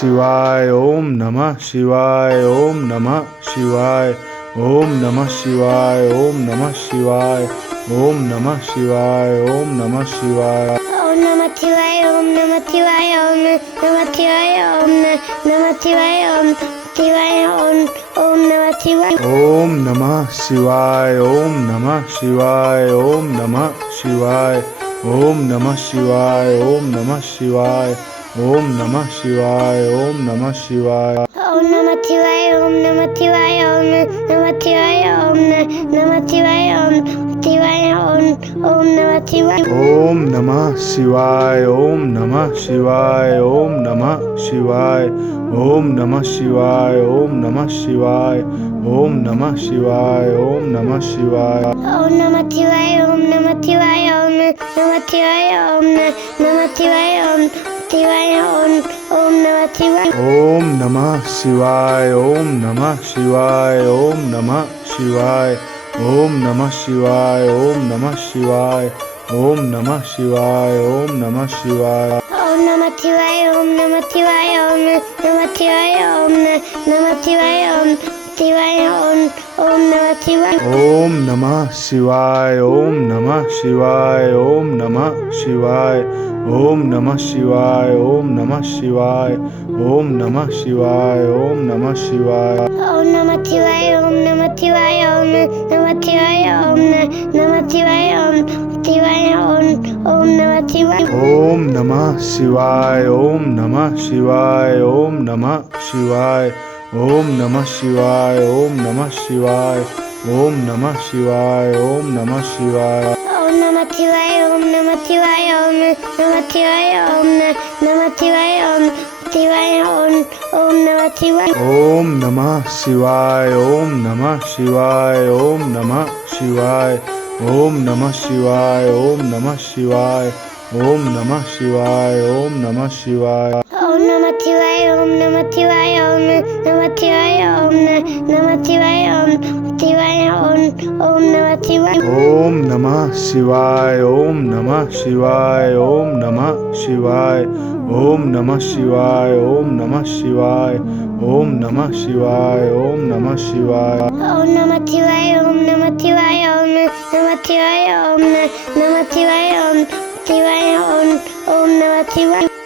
शिवाय ओम नमः शिवाय ओम नमः शिवाय ओम नमः शिवाय ओम नमः शिवाय ओम नमः शिवाय ओम नमः शिवाय ओम नमः शिवाय ओम नमः शिवाय ओम नमः शिवाय ओम नमः शिवाय ओम शिवाय ओम नमः शिवाय ओम नमः शिवाय ओम नमः शिवाय ओम नमः शिवाय ओम नमः शिवाय ओम नमः शिवाय ओम नमः शिवाय ओम नमः शिवाय ओम नमः शिवाय ओम नमः शिवाय ओम नमः शिवाय ओम नमः शिवाय ओम शिवाय ओम नमः शिवाय ओम नमः शिवाय ओम नमः शिवाय ओम नमः शिवाय ओम नमः शिवाय ओम नमः शिवाय ओम नमः शिवाय ओम नमः शिवाय ओम नमः शिवाय ओम नमः शिवाय ओम नमः शिवाय ओम नमः शिवाय ओम शिवाय ओम नमः शिवाय ओम नमः शिवाय ओम नमः शिवाय ओम नमः शिवाय ओम नमः शिवाय ओम नमः शिवाय ओम नमः शिवाय ओम नमः शिवाय ओम नमः शिवाय ओम नमः शिवाय ओम नमः शिवाय ओम नमः शिवाय ओम शिवाय ओम नमः शिवाय ओम नमः शिवाय ओम नमः शिवाय ओम नमः शिवाय ओम नमः शिवाय ओम नमः शिवाय ओम नमः शिवाय ओम नमः शिवाय ओम नमः शिवाय ओम नमः शिवाय ओम नमः शिवाय ओम नमः शिवाय ओम शिवाय ओम नमः शिवाय ओम नमः शिवाय ओम नमः शिवाय ओम नमः शिवाय ओम नमः शिवाय ओम नमः शिवाय ओम नमः शिवाय ओम नमः शिवाय ओम नमः शिवाय ओम नमः शिवाय ओम नमः शिवाय ओम नमः शिवाय ओम शिवाय ओम नमः शिवाय ओम नमः शिवाय ओम नमः शिवाय ओम नमः शिवाय ओम नमः शिवाय ओम नमः शिवाय ओम नमः शिवाय ओम नमः शिवाय ओम नमः शिवाय ओम नमः शिवाय ओम नमः शिवाय ओम नमः शिवाय ओम शिवाय ओम नमः शिवाय ओम नमः शिवाय ओम नमः शिवाय ओम नमः शिवाय ओम नमः शिवाय ओम नमः शिवाय ओम नमः शिवाय ओम नमः शिवाय ओम नमः शिवाय ओम नमः शिवाय ओम नमः शिवाय ओम नमः शिवाय ओम शिवाय ओम नमः शिवाय